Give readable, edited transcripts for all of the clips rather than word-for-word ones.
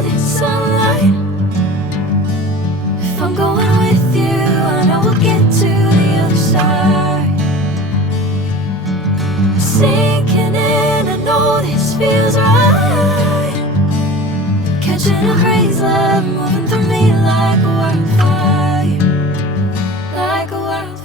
golden sunlight. If I'm going with you, I know we'll get to the other side. Sinking in, I know this feels right. Catching a crazy love, moving through me like a wildfire, like a wildfire.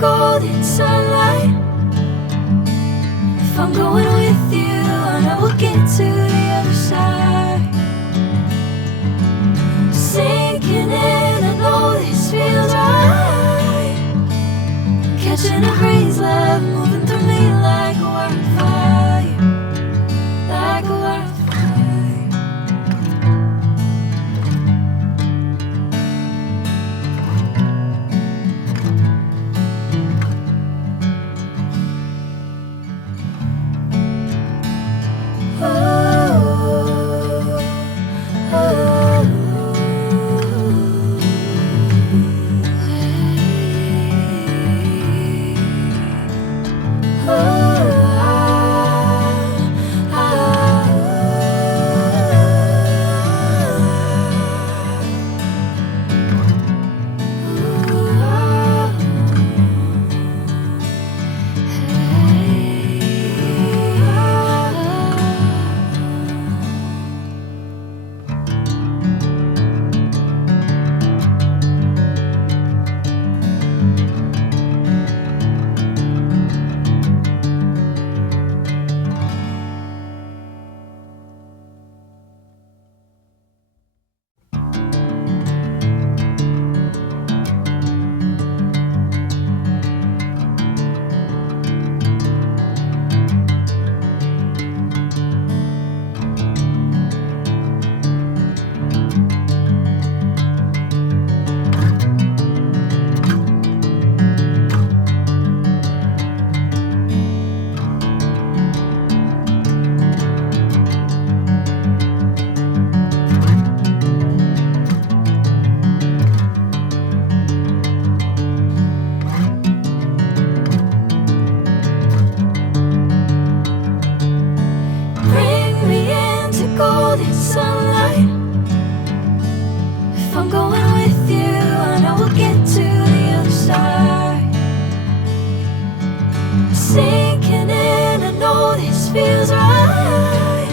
Golden sunlight. If I'm going with you, I know we'll get to the other side. Sinking in, I know this feels right. Catching a crazy love, moving through me like a wildfire, like a wildfire. Sinking in, I know this feels right.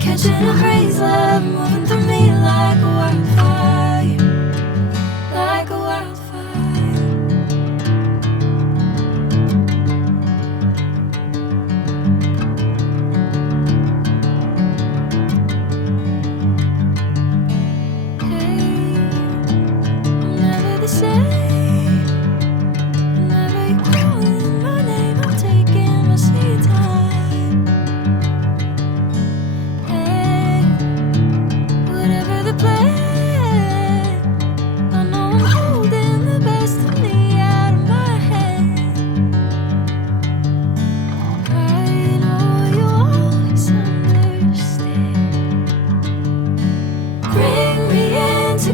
Catching a crazy love, moving through me like a wildfire, like a wildfire. Hey, I'm never the same.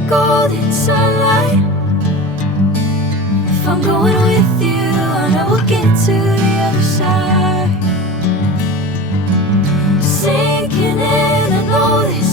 Golden sunlight. If I'm going with you, I know we'll get to the other side. Sinking in, I know this